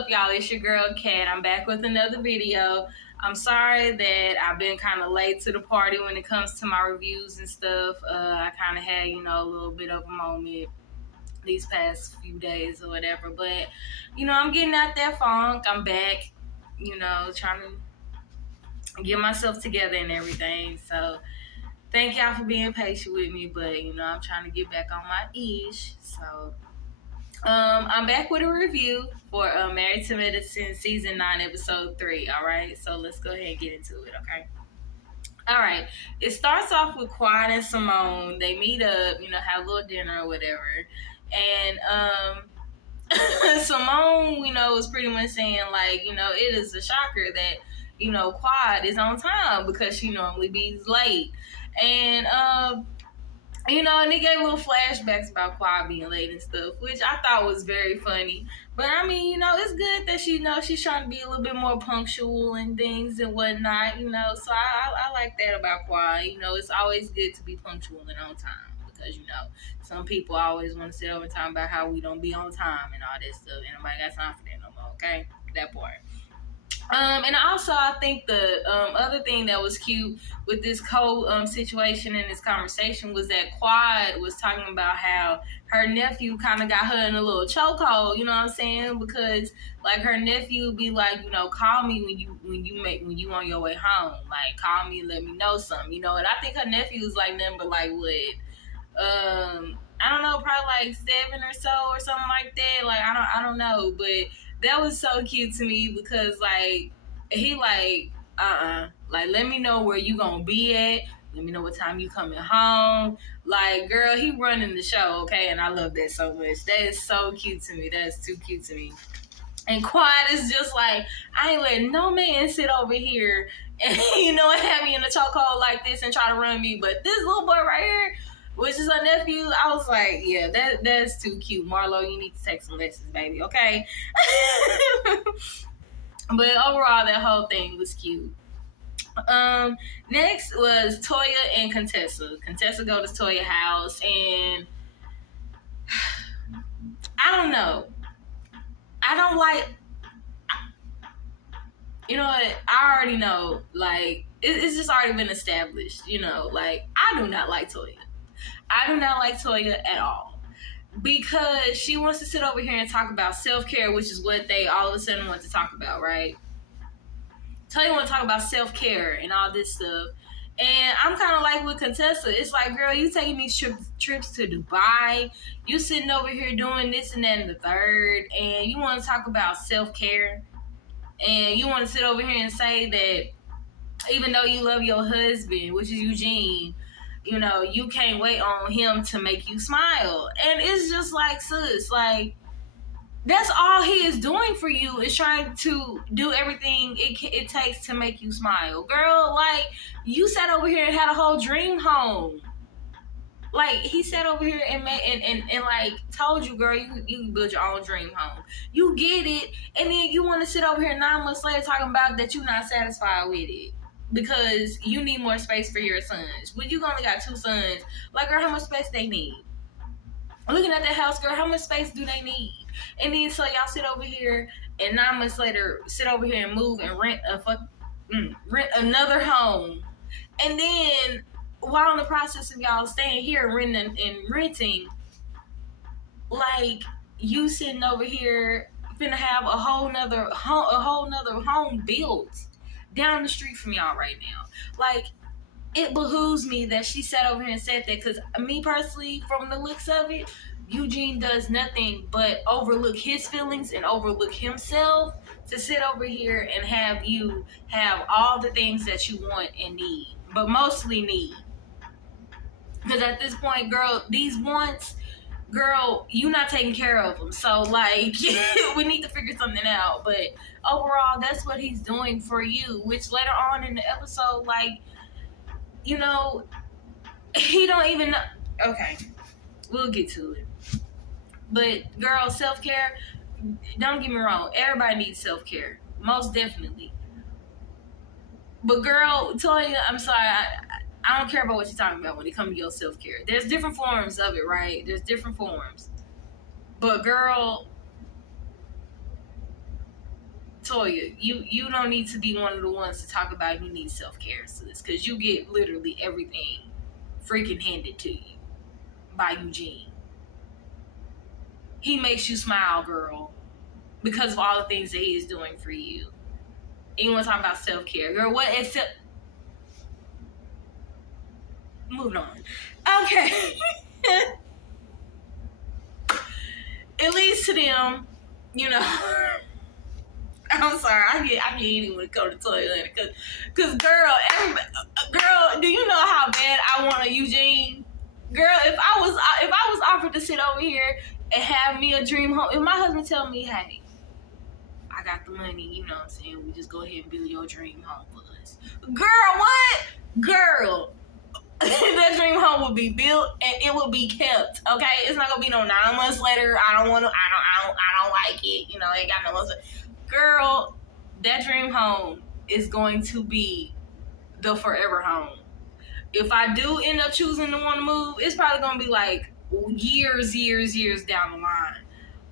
up, y'all? It's your girl Kat. I'm back with another video. I'm sorry that I've been kind of late to the party when it comes to my reviews and stuff. I kind of had, a little bit of a moment these past few days or whatever. But, I'm getting out that funk. I'm back, trying to get myself together and everything. So, thank y'all for being patient with me. But, I'm trying to get back on my ish. So, I'm back with a review for Married to Medicine Season 9, Episode 3, alright? So let's go ahead and get into it, okay? Alright, it starts off with Quad and Simone. They meet up, have a little dinner or whatever. And Simone, was pretty much saying, like, it is a shocker that, Quad is on time because she normally be late. And, and they gave little flashbacks about Quad being late and stuff, which I thought was very funny. But I mean, it's good that she's trying to be a little bit more punctual and things and whatnot, So I like that about Quad. It's always good to be punctual and on time because, some people always want to sit over and talk about how we don't be on time and all that stuff. And nobody got time for that no more, okay? That part. And also, I think the other thing that was cute with this situation and this conversation was that Quad was talking about how her nephew kind of got her in a little chokehold. You know what I'm saying? Because like her nephew be like, call me when you on your way home. Like call me and let me know something. And I think her nephew was like nothing but like what. I don't know, probably like 7 or so or something like that. Like I don't know, but that was so cute to me because like he like like let me know where you gonna be at. Let me know what time you coming home. Like girl, he running the show, okay? And I love that so much. That is so cute to me. That is too cute to me. And Quad is just like, I ain't letting no man sit over here and have me in a chokehold like this and try to run me. But this little boy right here, which is her nephew, I was like, yeah, that's too cute. Marlo, you need to take some lessons, baby, okay? But overall, that whole thing was cute. Next was Toya and Contessa. Contessa go to Toya's house, and I don't know. I don't like, you know what? I already know, like, it's just already been established, like, I do not like Toya. I do not like Toya at all because she wants to sit over here and talk about self-care, which is what they all of a sudden want to talk about, right? Toya want to talk about self-care and all this stuff. And I'm kind of like with Contessa. It's like, girl, you taking these trips to Dubai. You sitting over here doing this and that and the third. And you want to talk about self-care. And you want to sit over here and say that even though you love your husband, which is Eugene, you can't wait on him to make you smile. And it's just like, sis, like, that's all he is doing for you is trying to do everything it takes to make you smile. Girl, like, you sat over here and had a whole dream home. Like, he sat over here and like, told you, girl, you can build your own dream home. You get it, and then you want to sit over here 9 months later talking about that you're not satisfied with it. Because you need more space for your sons. When you only got 2 sons, like, girl, how much space they need? Looking at that house, girl, how much space do they need? And then so y'all sit over here, and 9 months later, sit over here and move and rent another home. And then while in the process of y'all staying here and renting, like, you sitting over here finna have a whole nother home built down the street from y'all right now. Like, it behooves me that she sat over here and said that, because me personally, from the looks of it, Eugene does nothing but overlook his feelings and overlook himself to sit over here and have you have all the things that you want and need, but mostly need. Because at this point, girl, these wants, girl, you not taking care of them. So, like, we need to figure something out. But overall, that's what he's doing for you, which later on in the episode, like, he don't even know. Okay, we'll get to it. But, girl, self-care, don't get me wrong. Everybody needs self-care. Most definitely. But, girl, Toya, I'm sorry. I don't care about what you're talking about when it comes to your self-care. There's different forms of it, right? There's different forms. But, girl, Toya, you don't need to be one of the ones to talk about you need self-care, sis, because you get literally everything freaking handed to you by Eugene. He makes you smile, girl, because of all the things that he is doing for you. And you want to talk about self-care, girl? What except? Moving on. Okay. It leads to them, you know. I'm sorry, I get anyone to go to the toilet, cause girl, do you know how bad I want a Eugene? Girl, if I was offered to sit over here and have me a dream home, if my husband tell me, hey, I got the money, you know what I'm saying, we just go ahead and build your dream home for us. Girl, what? Girl, that dream home will be built and it will be kept. Okay, it's not gonna be no 9 months later. I don't like it. You know, ain't got no months. Girl, that dream home is going to be the forever home. If I do end up choosing to want to move, it's probably gonna be like years down the line.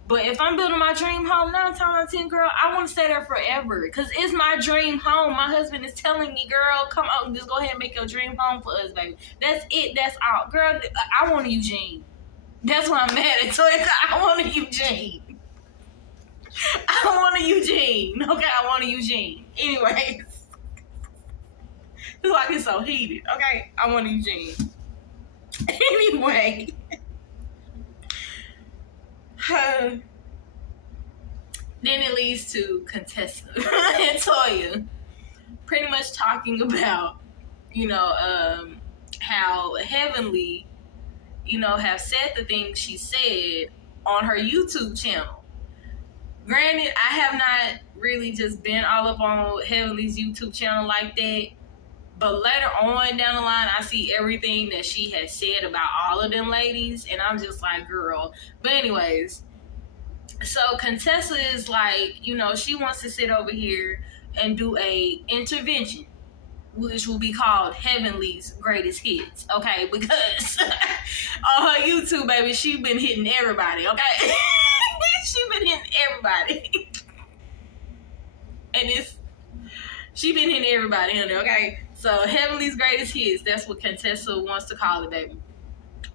But if I'm building my dream home 9 times out of 10, girl, I want to stay there forever. Because it's my dream home. My husband is telling me, girl, come out and just go ahead and make your dream home for us, baby. That's it. That's all. Girl, I want a Eugene. That's why I'm mad at Toya. I want a Eugene. I want a Eugene. Okay, I want a Eugene. Anyways. It's like it's so heated. Okay, I want a Eugene. Anyway. Then it leads to Contessa and Toya pretty much talking about, you know, how Heavenly, you know, have said the things she said on her YouTube channel. Granted, I have not really just been all up on Heavenly's YouTube channel like that. But later on down the line, I see everything that she has said about all of them ladies. And I'm just like, girl. But anyways, so Contessa is like, you know, she wants to sit over here and do a intervention, which will be called Heavenly's Greatest Hits. Okay? Because on her YouTube, baby, she been hitting everybody. Okay? She been hitting everybody. And she been hitting everybody in there, okay? So Heavenly's Greatest Hits, that's what Contessa wants to call it, baby.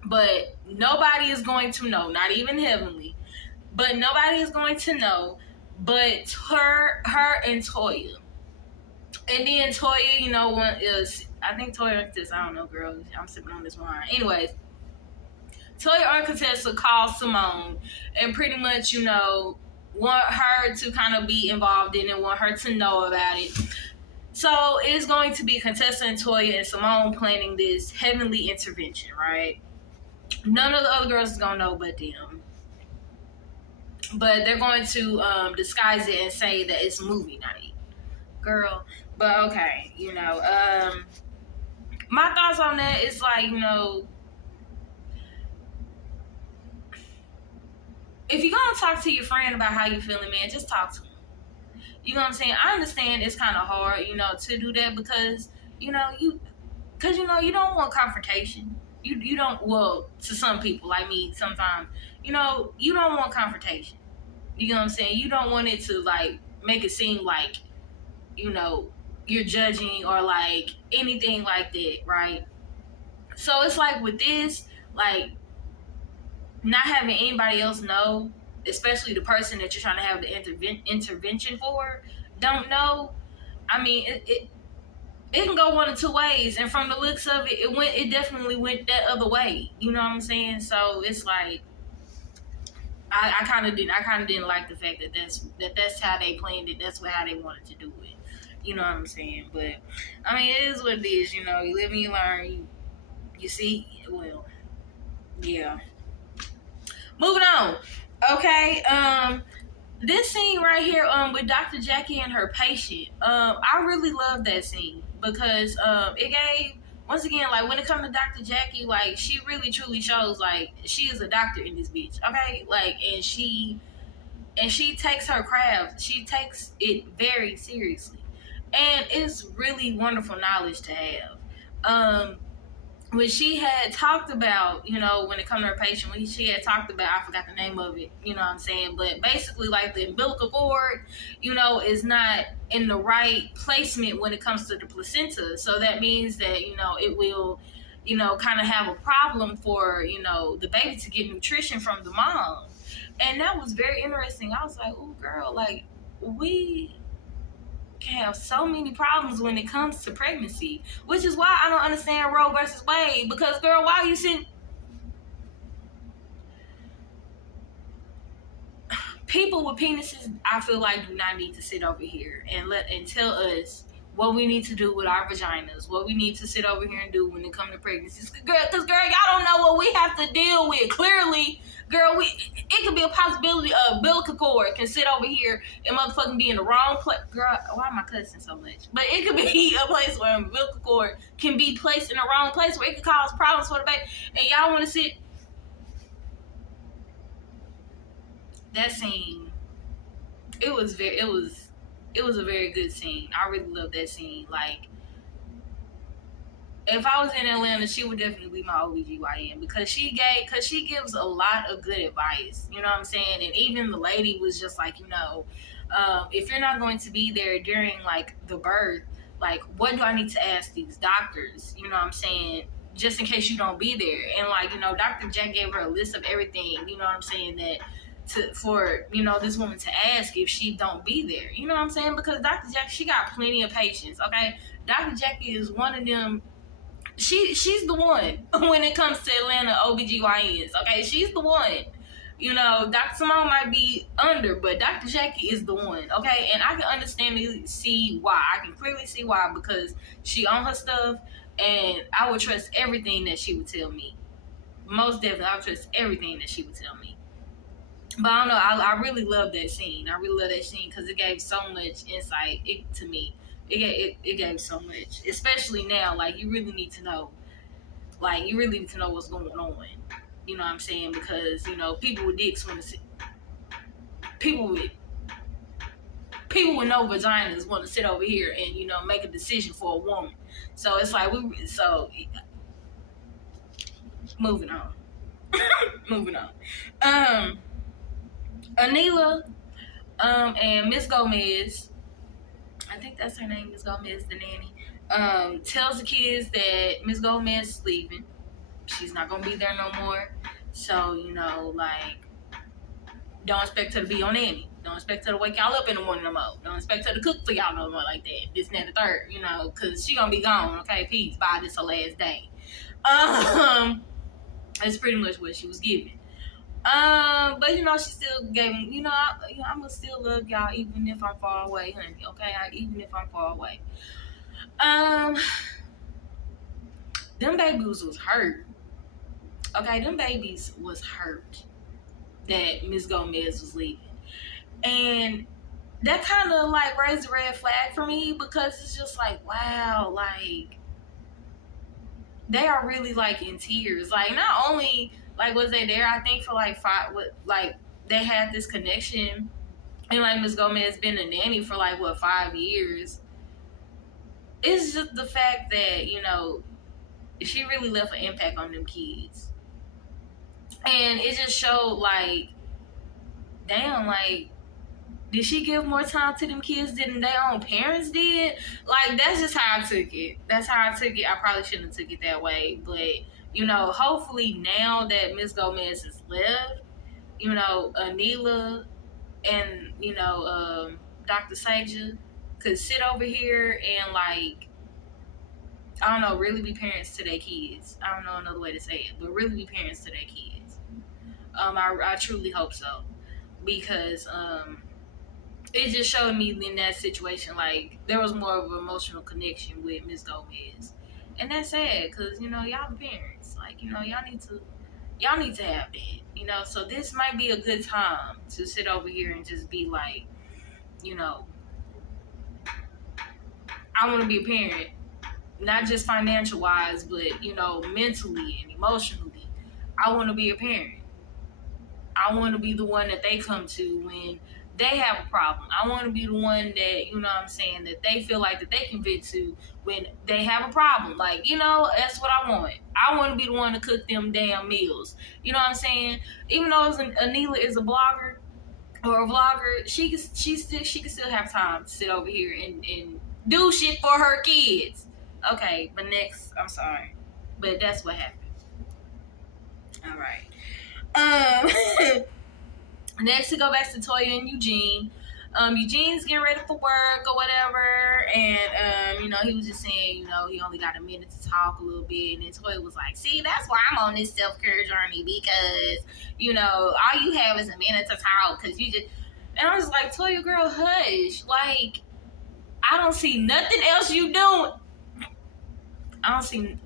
But nobody is going to know, not even Heavenly, but nobody is going to know but her and Toya. And then Toya, you know, I think Toya this, I don't know, girl. I'm sipping on this wine. Anyways, Toya or Contessa called Simone and pretty much, you know, want her to kind of be involved in it, want her to know about it. So it's going to be Contessa and Toya and Simone planning this Heavenly intervention, right? None of the other girls is going to know but them. But they're going to disguise it and say that it's movie night. Girl. But okay, you know. My thoughts on that is like, you know, if you're going to talk to your friend about how you feeling, man, just talk to him. You know what I'm saying? I understand it's kind of hard, you know, to do that because, you know, you don't want confrontation. You don't, well, to some people like me sometimes, you know, you don't want confrontation. You know what I'm saying? You don't want it to, like, make it seem like, you know, you're judging or, like, anything like that, right? So it's like with this, like, not having anybody else know, especially the person that you're trying to have the intervention for, don't know. I mean, it can go one of two ways, and from the looks of it, it definitely went that other way. You know what I'm saying? So it's like, I kind of didn't like the fact that that's how they planned it. That's how they wanted to do it. You know what I'm saying? But I mean, it is what it is. You know, you live and you learn. You see, well, yeah. Moving on. Okay, this scene right here, with Dr. Jackie and her patient, I really love that scene because, it gave, once again, like, when it comes to Dr. Jackie, like, she really truly shows, like, she is a doctor in this bitch, okay? Like, and she takes her craft, she takes it very seriously, and it's really wonderful knowledge to have. when she had talked about, you know, when it comes to her patient, when she had talked about, I forgot the name of it, you know what I'm saying? But basically, like, the umbilical cord, you know, is not in the right placement when it comes to the placenta. So that means that, you know, it will, you know, kind of have a problem for, you know, the baby to get nutrition from the mom. And that was very interesting. I was like, oh, girl, like, we can have so many problems when it comes to pregnancy, which is why I don't understand Roe versus Wade. Because, girl, why are you sitting? People with penises, I feel like, do not need to sit over here and tell us what we need to do with our vaginas, what we need to sit over here and do when it comes to pregnancies. Girl, because, girl, y'all don't know what we have to deal with. Clearly, girl, it could be a possibility of umbilical cord can sit over here and motherfucking be in the wrong place. Girl, why am I cussing so much? But it could be a place where umbilical cord can be placed in the wrong place where it could cause problems for the baby. And y'all want to sit. That scene, it was a very good scene. I really love that scene. Like, if I was in Atlanta, she would definitely be my OBGYN because she gives a lot of good advice. You know what I'm saying? And even the lady was just like, you know, if you're not going to be there during, like, the birth, like, what do I need to ask these doctors? You know what I'm saying? Just in case you don't be there. And, like, you know, Dr. Jack gave her a list of everything, you know what I'm saying, that for, you know, this woman to ask if she don't be there. You know what I'm saying? Because Dr. Jack, she got plenty of patients, okay? Dr. Jackie is one of them. She's the one when it comes to Atlanta OBGYNs, okay? She's the one. You know, Dr. Simone might be under, but Dr. Jackie is the one, okay? And I can understandably see why. I can clearly see why, because she on her stuff, and I would trust everything that she would tell me. Most definitely, I would trust everything that she would tell me. But I don't know, I really love that scene. I really love that scene because it gave so much insight to me. It gave so much, especially now. Like, you really need to know. Like, you really need to know what's going on. You know what I'm saying? Because, you know, people with dicks want to sit. People with no vaginas want to sit over here and, you know, make a decision for a woman. So it's like moving on. Moving on. Anila, and Miss Gomez, I think that's her name, Miss Gomez, the nanny, tells the kids that Miss Gomez is leaving. She's not gonna be there no more. So, you know, like, don't expect her to be your nanny. Don't expect her to wake y'all up in the morning no more. Don't expect her to cook for y'all no more like that. This, and that, the third, you know, because she gonna be gone, okay? Peace. Bye. This her last day. That's pretty much what she was giving. But, you know, she still gave me, you know, I'm gonna still love y'all even if I'm far away, honey, okay? Even if I'm far away. Them babies was hurt. Okay, them babies was hurt that Miss Gomez was leaving. And that kind of, like, raised a red flag for me because it's just like, wow, like, they are really, like, in tears. Like, not only, like, was they there, I think, for, like, they had this connection. And, like, Miss Gomez been a nanny for, like, 5 years. It's just the fact that, you know, she really left an impact on them kids. And it just showed, like, damn, like, did she give more time to them kids than their own parents did? Like, that's just how I took it. That's how I took it. I probably shouldn't have took it that way. But, you know, hopefully now that Miss Gomez has left, you know, Anila and, you know, Dr. Saja could sit over here and, like, I don't know, really be parents to their kids. I don't know another way to say it, but really be parents to their kids. I truly hope so. Because, it just showed me in that situation, like, there was more of an emotional connection with Miss Gomez. And that's sad, because, you know, y'all the parents. Like, you know, y'all need to have that. You know, so this might be a good time to sit over here and just be like, you know, I want to be a parent. Not just financial-wise, but, you know, mentally and emotionally. I want to be a parent. I want to be the one that they come to when they have a problem. I want to be the one that, you know what I'm saying, that they feel like that they can vent to when they have a problem. Like, you know, that's what I want. I want to be the one to cook them damn meals. You know what I'm saying? Even though Anila is a blogger or a vlogger, she can still have time to sit over here and do shit for her kids. Okay, but next, I'm sorry, but that's what happened. All right. Next, we go back to Toya and Eugene. Eugene's getting ready for work or whatever, and you know, he was just saying, you know, he only got a minute to talk a little bit, and then Toya was like, "See, that's why I'm on this self-care journey, because, you know, all you have is a minute to talk, because you just." And I was like, "Toya, girl, hush! Like, I don't see nothing else you doing. I don't see."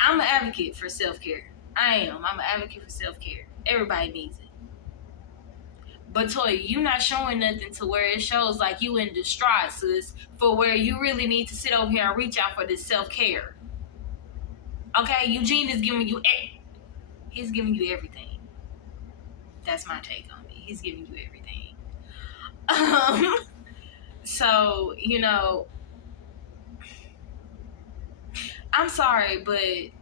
I'm an advocate for self-care. I am. I'm an advocate for self-care. Everybody needs it. But Toya, you not showing nothing to where it shows like you in distraught, sis, for where you really need to sit over here and reach out for this self-care. Okay, Eugene is giving you, he's giving you everything. That's my take on it. He's giving you everything. So, you know, I'm sorry, but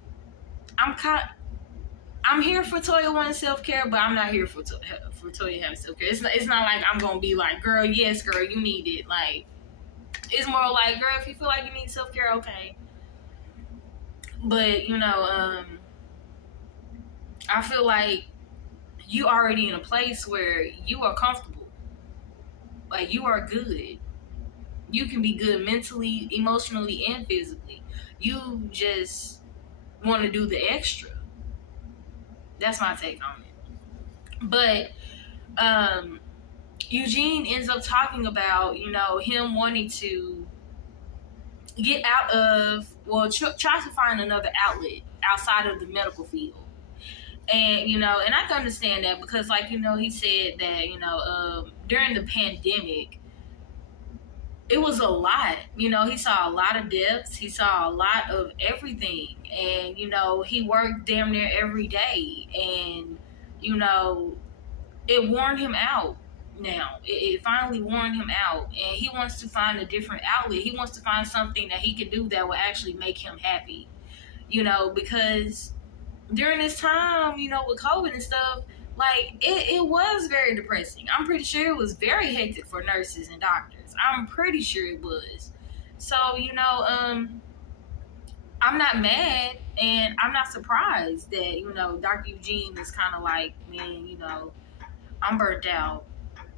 I'm here for Toya wanting self-care, but I'm not here for Toya having self-care. It's not like I'm gonna be like, girl, yes, girl, you need it. Like, it's more like, girl, if you feel like you need self-care, okay. But, you know, I feel like you already in a place where you are comfortable. Like, you are good. You can be good mentally, emotionally, and physically. You just want to do the extra. That's my take on it. But Eugene ends up talking about, you know, him wanting to get out of, well, try to find another outlet outside of the medical field. And, you know, and I can understand that because, like, you know, he said that, you know, during the pandemic, it was a lot. You know, he saw a lot of deaths. He saw a lot of everything. And, you know, he worked damn near every day. And, you know, it worn him out now. It finally worn him out. And he wants to find a different outlet. He wants to find something that he can do that will actually make him happy. You know, because during this time, you know, with COVID and stuff, like, it was very depressing. I'm pretty sure it was very hectic for nurses and doctors. I'm pretty sure it was. So, you know, I'm not mad, and I'm not surprised that, you know, Dr. Eugene is kind of like, man, you know, I'm burnt out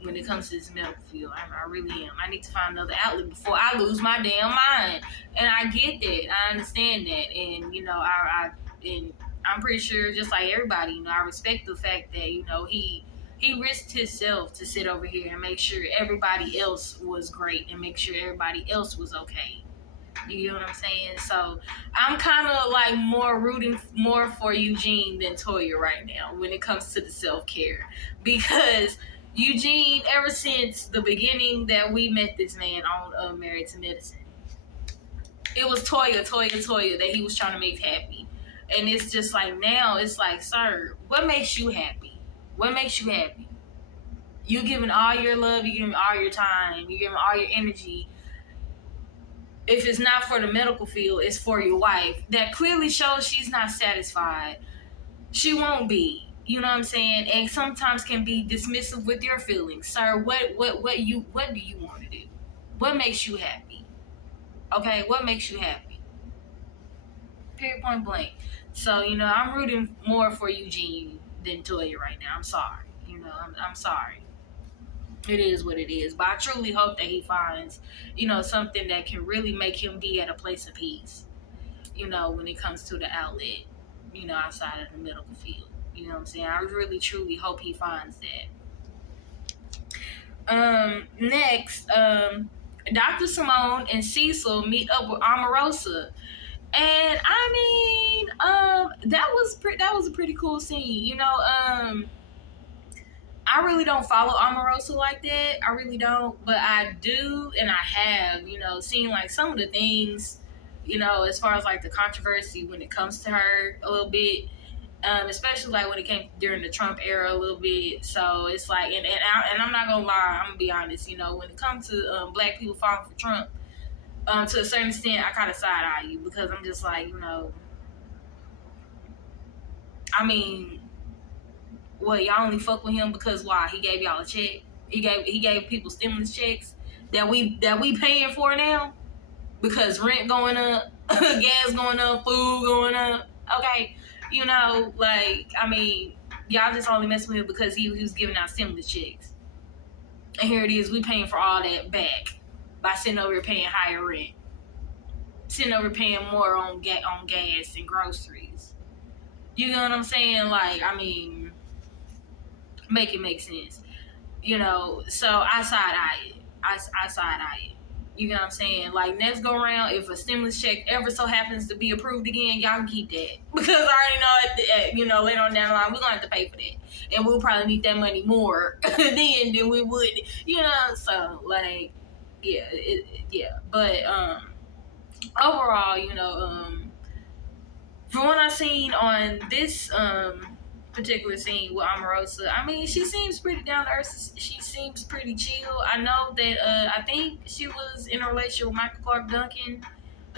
when it comes to this medical field. I really am. I need to find another outlet before I lose my damn mind. And I get that. I understand that. And, you know, I'm pretty sure, just like everybody, you know, I respect the fact that, you know, he risked himself to sit over here and make sure everybody else was great and make sure everybody else was okay. You know what I'm saying? So I'm kind of like rooting more for Eugene than Toya right now when it comes to the self-care, because Eugene, ever since the beginning that we met this man on Married to Medicine, it was Toya that he was trying to make happy. And it's just like, now it's like, sir, what makes you happy? What makes you happy? You giving all your love, you giving all your time, you giving all your energy. If it's not for the medical field, it's for your wife. That clearly shows she's not satisfied. She won't be. You know what I'm saying? And sometimes can be dismissive with your feelings. Sir, what do you want to do? What makes you happy? Okay, what makes you happy? Period, point blank. So, you know, I'm rooting more for Eugene than Toya right now. I'm sorry. You know, I'm sorry. It is what it is. But I truly hope that he finds, you know, something that can really make him be at a place of peace, you know, when it comes to the outlet, you know, outside of the medical field. You know what I'm saying? I really, truly hope he finds that. Next, Dr. Simone and Cecil meet up with Omarosa. And I mean, that was a pretty cool scene. You know, I really don't follow Omarosa like that. I really don't, but I do, and I have, you know, seen like some of the things, you know, as far as like the controversy when it comes to her a little bit. Especially like when it came during the Trump era a little bit. So it's like, and I'm not gonna lie, I'm gonna be honest. You know, when it comes to black people falling for Trump, to a certain extent, I kind of side eye you because I'm just like, you know, I mean, what, y'all only fuck with him because why? He gave y'all a check. He gave people stimulus checks that we paying for now because rent going up, gas going up, food going up. Okay, you know, like, I mean, y'all just only messing with him because he was giving out stimulus checks. And here it is, we paying for all that back by sitting over here paying higher rent, sitting over paying more on gas and groceries. You know what I'm saying? Like, I mean, make it make sense. You know, so I side eye it. I side eye it. You know what I'm saying? Like, next go around, if a stimulus check ever so happens to be approved again, y'all can keep that. Because I already know, you know, later on down the line, we're going to have to pay for that. And we'll probably need that money more than we would, you know? So, like, yeah, yeah. But, overall, you know, from what I seen on this, particular scene with Omarosa, I mean, she seems pretty down to earth. She seems pretty chill. I know that I think she was in a relationship with Michael Clark Duncan,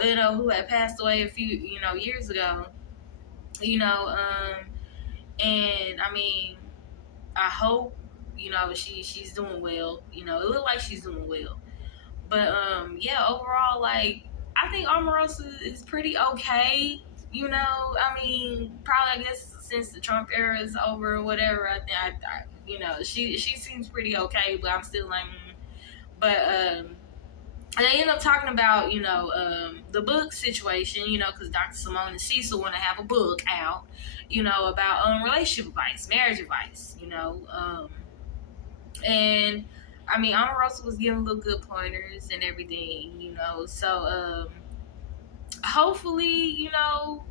you know, who had passed away a few, you know, years ago. You know, and I mean, I hope, you know, she's doing well. You know, it looks like she's doing well. But yeah, overall, like, I think Omarosa is pretty okay. You know, I mean, probably, I guess, since the Trump era is over or whatever, I you know, she seems pretty okay, but I'm still like, But they end up talking about, you know, the book situation, you know, because Dr. Simone and Cecil want to have a book out, you know, about relationship advice, marriage advice, you know, and I mean, Omarosa was giving little good pointers and everything, you know, so hopefully, you know,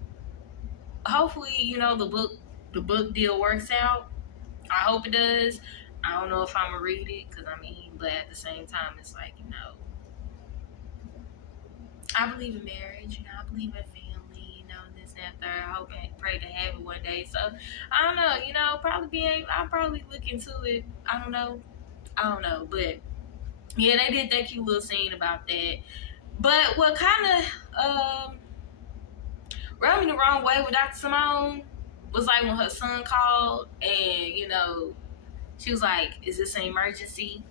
the book deal works out. I hope it does. I don't know if I'm gonna read it, because I mean, but at the same time, it's like, you know, I believe in marriage, you know, I believe in family, you know, this, that, third. I hope and pray to have it one day. So I don't know, you know, I'll probably look into it. I don't know, but yeah, they did that cute little scene about that. But what kind of rubbed me the wrong way with Dr. Simone was like when her son called and, you know, she was like, is this an emergency?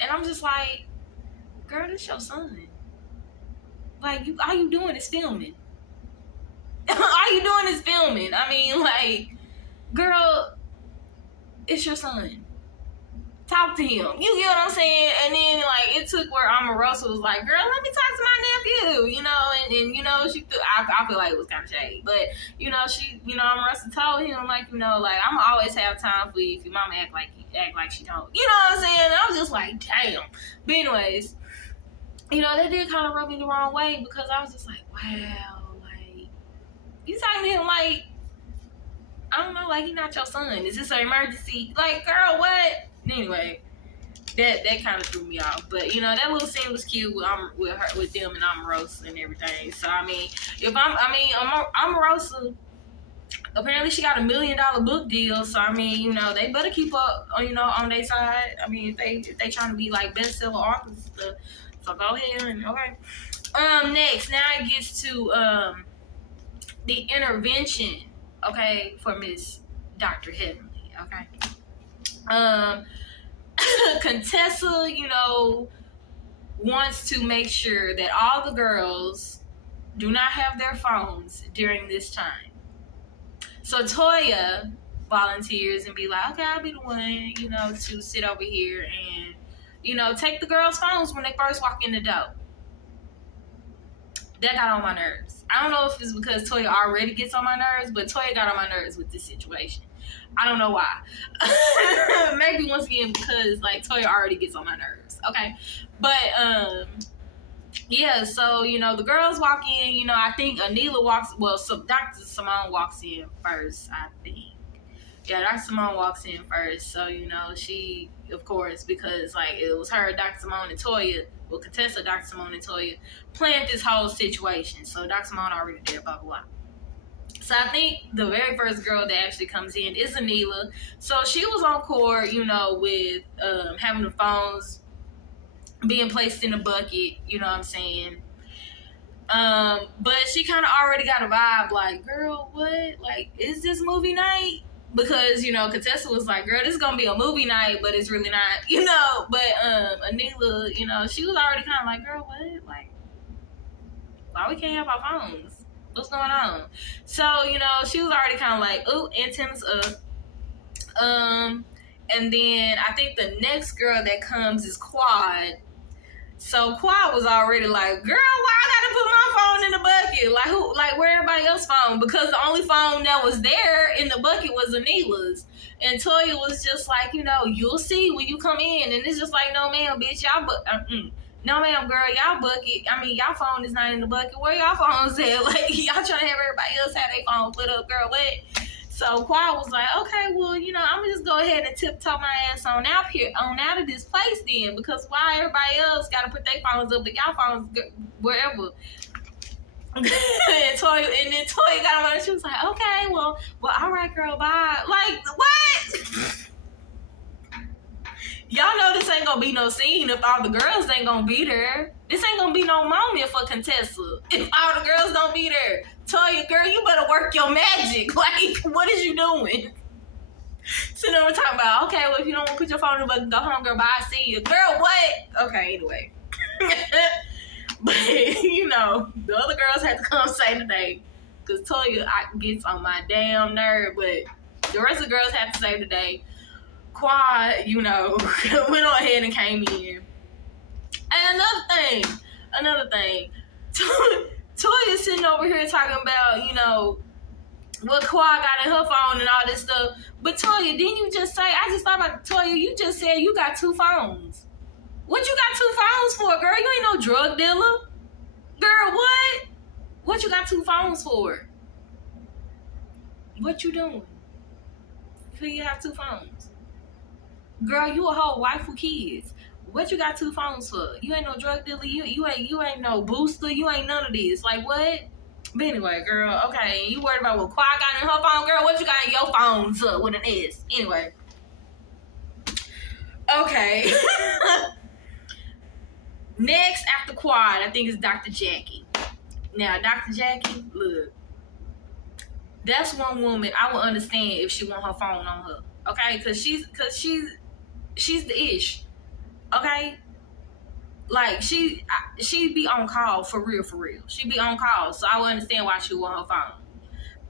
And I'm just like, girl, this your son. Like, all you doing is filming. All you doing is filming. I mean, like, girl, it's your son. Talk to him. You get what I'm saying? And then, like, it took where Omarosa was like, girl, let me talk to my nephew, you know, and you know, I feel like it was kind of shady, but, you know, Omarosa told him, like, you know, like, I'm always have time for you if your mama act like she don't. You know what I'm saying? And I was just like, damn. But anyways, you know, that did kind of rub me the wrong way, because I was just like, wow, like, you talking to him like, I don't know, like, he not your son. Is this an emergency? Like, girl, what? Anyway, that kind of threw me off. But, you know, that little scene was cute with them and Omarosa and everything. So, I mean, Omarosa, apparently she got $1 million book deal. So, I mean, you know, they better keep up, you know, on their side. I mean, if they trying to be like bestseller authors and stuff. So go ahead and okay. Next, now it gets to the intervention, okay, for Miss Dr. Heavenly, okay. Contessa, you know, wants to make sure that all the girls do not have their phones during this time. So Toya volunteers and be like, okay, I'll be the one, you know, to sit over here and, you know, take the girls' phones when they first walk in the door. That got on my nerves. I don't know if it's because Toya already gets on my nerves, but Toya got on my nerves with this situation. I don't know why. Maybe once again because, like, Toya already gets on my nerves. Okay. But, yeah, so, you know, the girls walk in. You know, I think Anila Dr. Simone walks in first, I think. Yeah, Dr. Simone walks in first. So, you know, she, of course, because, like, it was her, Dr. Simone, and Toya, well, Contessa, Dr. Simone, and Toya planned this whole situation. So, Dr. Simone already did, blah, blah, blah. So I think the very first girl that actually comes in is Anila. So she was on court, you know, with having the phones being placed in a bucket, you know what I'm saying? But she kind of already got a vibe like, girl, what? Like, is this movie night? Because, you know, Contessa was like, girl, this is going to be a movie night, but it's really not, you know? But Anila, you know, she was already kind of like, girl, what? Like, why we can't have our phones? What's going on? So, you know, she was already kind of like, ooh, antennas up. And then I think the next girl that comes is Quad. So Quad was already like, girl, why I gotta put my phone in the bucket? Like who? Like where everybody else's phone? Because the only phone that was there in the bucket was Anila's. And Toya was just like, you know, you'll see when you come in. And it's just like, no ma'am, bitch, y'all no ma'am, girl, y'all bucket. I mean, y'all phone is not in the bucket. Where y'all phones at? Like y'all trying to have everybody else have their phone put up, girl. What? So Quad was like, okay, well, you know, I'm gonna just go ahead and tiptoe my ass on out of this place then, because why everybody else gotta put their phones up, but y'all phones wherever. And then Toya got on her. She was like, okay, well, all right, girl, bye. Like, what? Y'all know this ain't gonna be no scene if all the girls ain't gonna be there. This ain't gonna be no moment for Contessa if all the girls don't be there. Toya, girl, you better work your magic. Like, what is you doing? So then we're talking about, okay, well, if you don't want to put your phone in the bucket, go home, girl, bye, see you. Girl, what? Okay, anyway. But, you know, the other girls had to come say today. Because Toya gets on my damn nerve. But the rest of the girls had to say today. Quad, you know, went on ahead and came in. And another thing. Toya's sitting over here talking about, you know, what Quad got in her phone and all this stuff. But Toya, didn't you just say, I just thought about Toya, you just said you got 2 phones. What you got 2 phones for, girl? You ain't no drug dealer. Girl, what? What you got 2 phones for? What you doing? Who you have 2 phones? Girl, you a whole wife with kids. What you got 2 phones for? You ain't no drug dealer. You ain't no booster. You ain't none of this. Like what? But anyway, girl, okay. You worried about what Quad got in her phone, girl? What you got in your phones with an S? Anyway. Okay. Next after Quad, I think it's Dr. Jackie. Now, Dr. Jackie, look. That's one woman I would understand if she want her phone on her. Okay? Cause she's the ish. Okay? Like, she be on call for real. She be on call, so I would understand why she want her phone.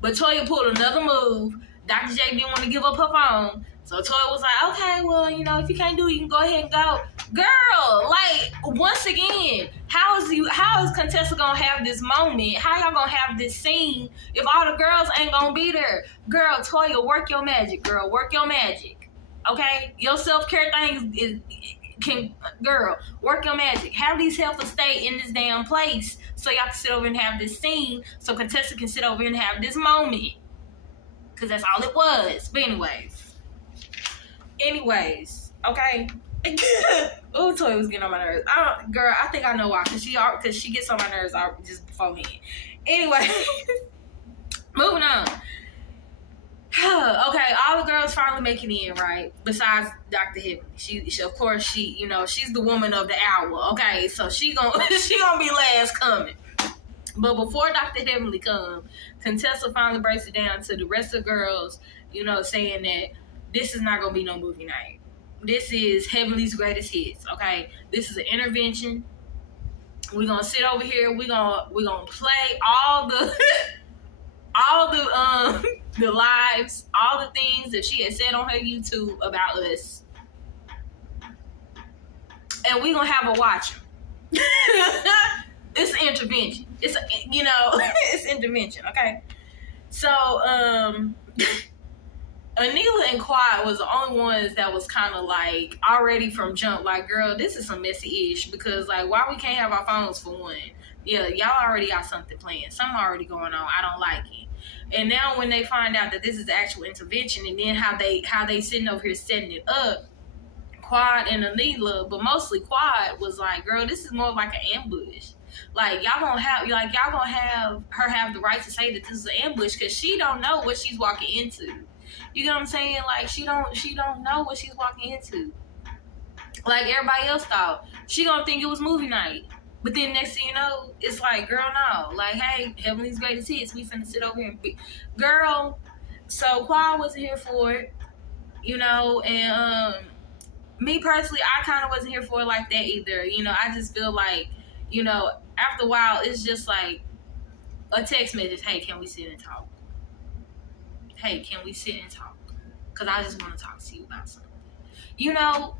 But Toya pulled another move. Dr. J didn't want to give up her phone. So Toya was like, okay, well, you know, if you can't do it, you can go ahead and go. Girl, like, once again, how is Contessa gonna have this moment? How y'all gonna have this scene if all the girls ain't gonna be there? Girl, Toya, work your magic, girl. Work your magic. Okay? Your self-care thing girl, work your magic. Have these helpers stay in this damn place so y'all can sit over and have this scene so Contessa can sit over and have this moment. Because that's all it was. But anyways, okay? Oh, Toya was getting on my nerves. I think I know why. Because she gets on my nerves just beforehand. Anyway, moving on. Okay, all the girls finally making it in, right? Besides Dr. Heavenly. She of course, you know, she's the woman of the hour. Okay, so she gonna be last coming. But before Dr. Heavenly come, Contessa finally breaks it down to the rest of the girls, you know, saying that this is not gonna be no movie night. This is Heavenly's greatest hits. Okay, this is an intervention. We're gonna sit over here. We're gonna play all the the lives, all the things that she had said on her YouTube about us, and we're gonna have her watch them. It's an intervention. It's it's intervention. Okay, so Anila and Quad was the only ones that was kind of like already from jump, like, girl, this is some messy ish, because like, why we can't have our phones for one? Yeah, y'all already got something planned. Something already going on. I don't like it. And now when they find out that this is the actual intervention, and then how they sitting over here setting it up, Quad and Anila, but mostly Quad was like, girl, this is more like an ambush. Like y'all gonna have her have the right to say that this is an ambush because she don't know what she's walking into. You get what I'm saying? Like she don't know what she's walking into. Like everybody else thought, she gonna think it was movie night. But then next thing you know, it's like, girl, no. Like, hey, Heavenly's Greatest Hits, we finna sit over here and be, girl. So Quad wasn't here for it, you know, and me personally, I kind of wasn't here for it like that either. You know, I just feel like, you know, after a while, it's just like a text message. Hey, can we sit and talk? Hey, can we sit and talk? Because I just want to talk to you about something. You know,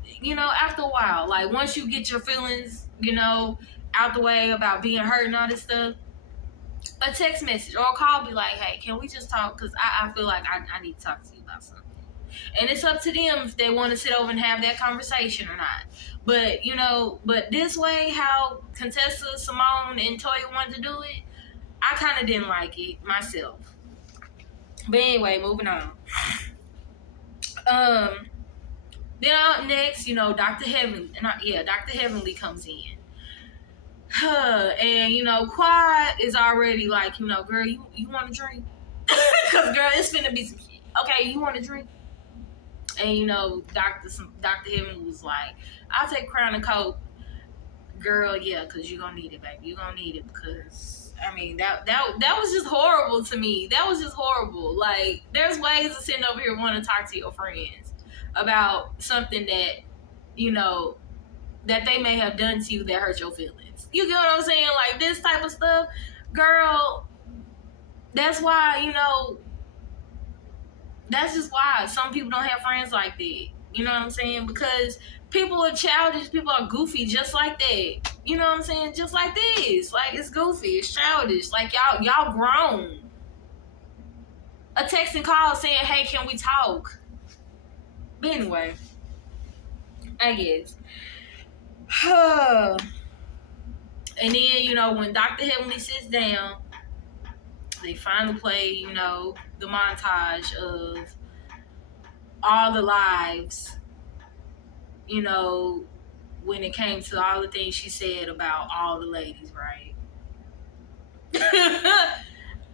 after a while, like once you get your feelings, you know, out the way about being hurt and all this stuff, a text message or a call be like, hey, can we just talk? Because I feel like I need to talk to you about something. And it's up to them if they want to sit over and have that conversation or not. But, you know, but this way, how Contessa, Simone, and Toya wanted to do it, I kind of didn't like it myself. But anyway, moving on. Then next, you know, Dr. Heavenly comes in. And, you know, Quad is already like, you know, girl, you want to drink? Because, girl, it's finna be some shit. Okay, you want to drink? And, you know, Dr. Heavenly was like, I'll take Crown and Coke. Girl, yeah, because you're going to need it, baby. You're going to need it because, I mean, that was just horrible to me. That was just horrible. Like, there's ways of sitting over here wanting to talk to your friends about something that, you know, that they may have done to you that hurt your feelings. You get what I'm saying? Like, this type of stuff, girl, that's why, you know, that's just why some people don't have friends like that. You know what I'm saying? Because people are childish, people are goofy just like that. You know what I'm saying? Just like this. Like, it's goofy, it's childish. Like, y'all grown. A text and call saying, hey, can we talk? But anyway, I guess. And then, you know, when Dr. Heavenly sits down, they finally play, you know, the montage of all the lives, you know, when it came to all the things she said about all the ladies, right?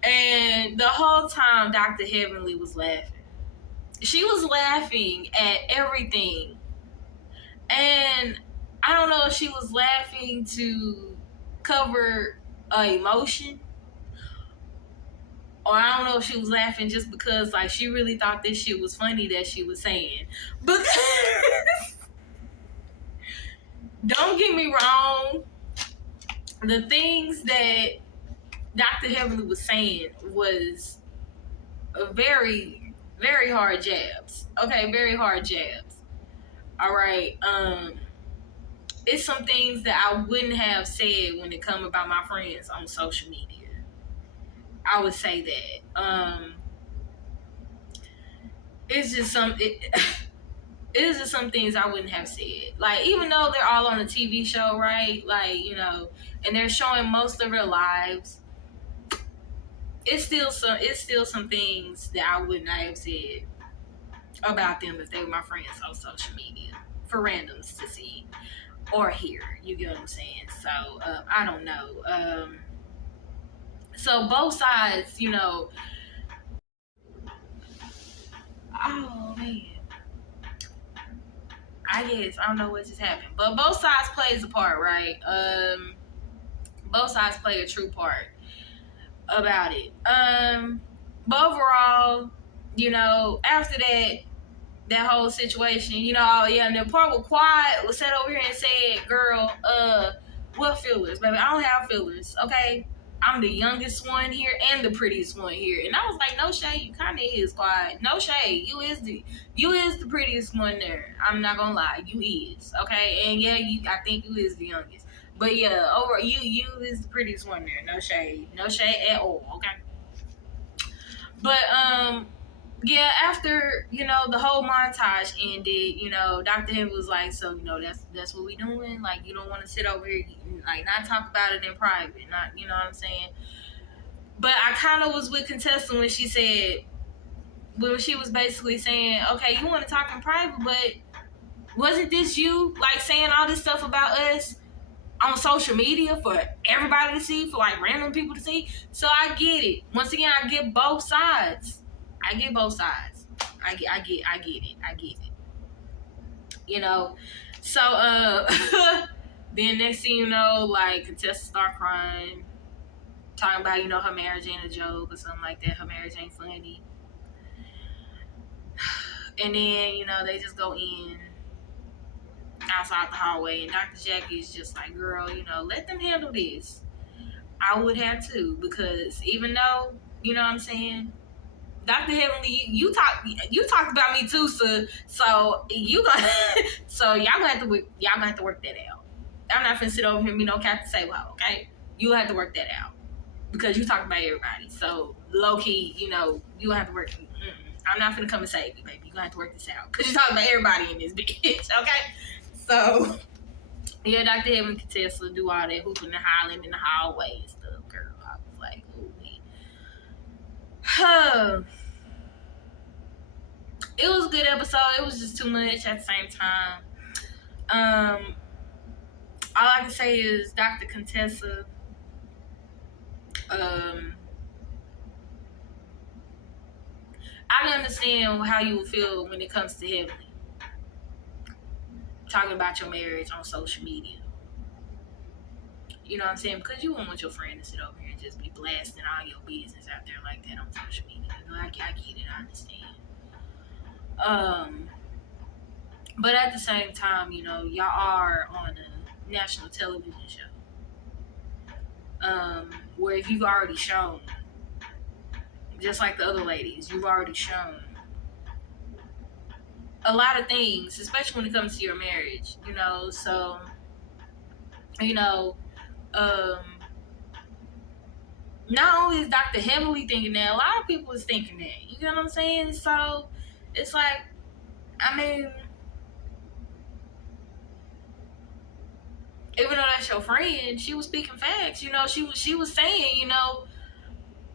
And the whole time, Dr. Heavenly was laughing. She was laughing at everything. And I don't know if she was laughing to cover an emotion, or I don't know if she was laughing just because, like, she really thought this shit was funny that she was saying. But don't get me wrong, the things that Dr. Heavenly was saying was a very, very hard jabs. Okay, very hard jabs. All right. It's some things that I wouldn't have said when it come about my friends on social media. I would say that. It's just some things I wouldn't have said. Like, even though they're all on a TV show, right? Like, you know, and they're showing most of their lives, it's still some things that I would not have said about them if they were my friends on social media for randoms to see or hear. You get what I'm saying? So I don't know. So both sides, you know. Oh man, I guess I don't know what just happened, but both sides plays a part, right? Both sides play a true part about it. But overall, you know, after that whole situation, you know, yeah, and the part with Quad was sat over here and said, girl, what fillers, baby? I don't have fillers, okay? I'm the youngest one here and the prettiest one here. And I was like, no shade, you kind of is, Quad. No shade, you is the prettiest one there. I'm not gonna lie, you is, okay? And yeah, I think you is the youngest. But yeah, over you is the prettiest one there. No shade at all, okay? But yeah, after, you know, the whole montage ended, you know, Dr. Heavenly was like, so, you know, that's what we doing? Like, you don't want to sit over here, like, not talk about it in private, not, you know what I'm saying? But I kind of was with Contessa when she said, when she was basically saying, okay, you want to talk in private, but Wasn't this you, like, saying all this stuff about us on social media for everybody to see, for, like, random people to see? So I get it. Once again, I get both sides. I get both sides. I get it. You know? So, then next thing you know, like, Contessa start crying. Talking about, you know, her marriage ain't a joke or something like that. Her marriage ain't funny. And then, you know, they just go in outside the hallway, and Dr. Jackie's just like, girl, you know, let them handle this. I would have too, because even though, you know what I'm saying, Dr. Heavenly, you talked about me too, so you gonna so y'all gonna have to work that out. I'm not finna sit over here and be no Captain Sabo, okay? You have to work that out because you talk about everybody. So low key, you know, you have to work. I'm not finna come and save you, baby. You gonna have to work this out because you're talking about everybody in this bitch, okay? So yeah, Dr. Heaven could Contessa do all that hooping and hollering in the hallway and stuff, girl. I was like, ooh, it was a good episode. It was just too much at the same time. All I can say is Dr. Contessa, I can understand how you would feel when it comes to Heavenly. Talking about your marriage on social media. You know what I'm saying? Because you wouldn't want your friend to sit over here and just be blasting all your business out there like that on social media. You know, I get it. I understand. But at the same time, you know, y'all are on a national television show. Where if you've already shown, just like the other ladies, you've already shown a lot of things, especially when it comes to your marriage, you know, so, you know, not only is Dr. Heavenly thinking that, a lot of people is thinking that, you know what I'm saying? So, it's like, I mean, even though that's your friend, she was speaking facts, you know, she was saying, you know,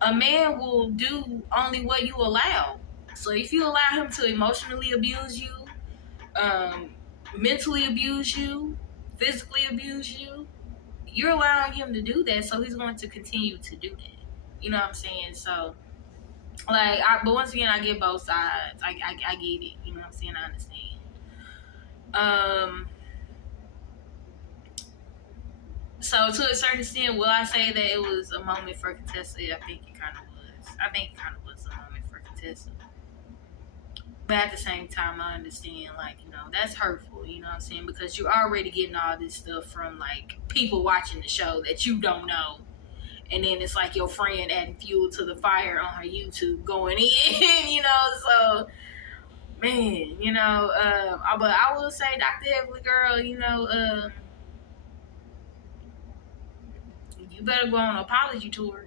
a man will do only what you allow. So if you allow him to emotionally abuse you, mentally abuse you, physically abuse you, you're allowing him to do that, so he's going to continue to do that. You know what I'm saying? So, like, but once again, I get both sides. I get it. You know what I'm saying? I understand. So to a certain extent, will I say that it was a moment for Contessa? I think it kind of was. I think it kind of was a moment for Contessa. But at the same time, I understand, like, you know, that's hurtful, you know what I'm saying? Because you're already getting all this stuff from, like, people watching the show that you don't know. And then it's like your friend adding fuel to the fire on her YouTube going in, you know? So, man, you know, but I will say, Dr. Heavenly girl, you know, you better go on an apology tour.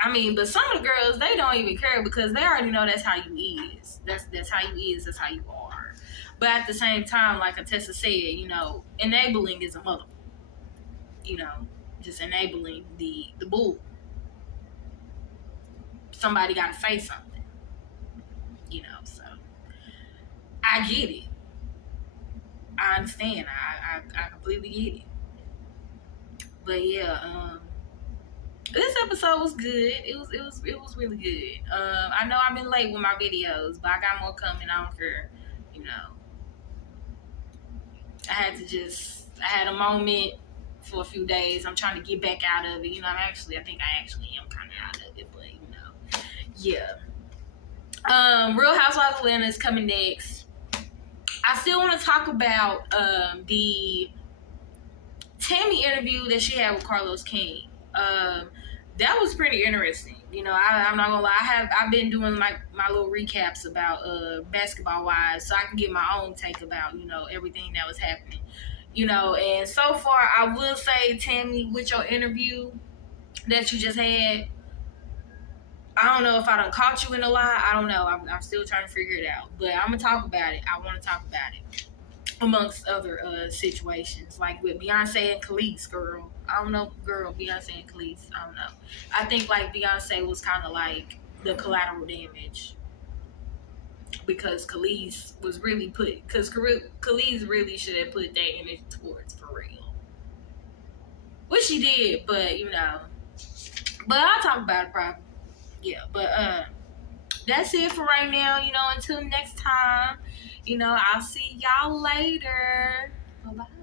I mean, but some of the girls, they don't even care because they already know that's how you is. That's how you is. That's how you are. But at the same time, like Contessa said, you know, enabling is a mother. You know, just enabling the bull. Somebody got to say something. You know, so I get it. I understand. I completely get it. But yeah, this episode was good. It was really good. I know I've been late with my videos, but I got more coming. I don't care. You know, I had a moment for a few days. I'm trying to get back out of it. You know, I think I actually am kind of out of it, but you know, yeah. Real Housewives of Atlanta is coming next. I still want to talk about the Tammy interview that she had with Carlos King. That was pretty interesting. You know, I'm not gonna lie. I've been doing my little recaps about Basketball Wives, so I can get my own take about, you know, everything that was happening. You know, and so far I will say, Tammy, with your interview that you just had, I don't know if I done caught you in a lie. I don't know. I'm still trying to figure it out. But I'm gonna talk about it. I want to talk about it. Amongst other situations, like with Beyonce and Khalees, girl. I don't know, girl, Beyonce and Khalees. I don't know. I think like Beyonce was kind of like the collateral damage. because Khalees was really Khalees really should have put that energy towards for real. Which she did, but But I'll talk about it probably. Yeah, but that's it for right now. Until next time, I'll see y'all later. Bye-bye.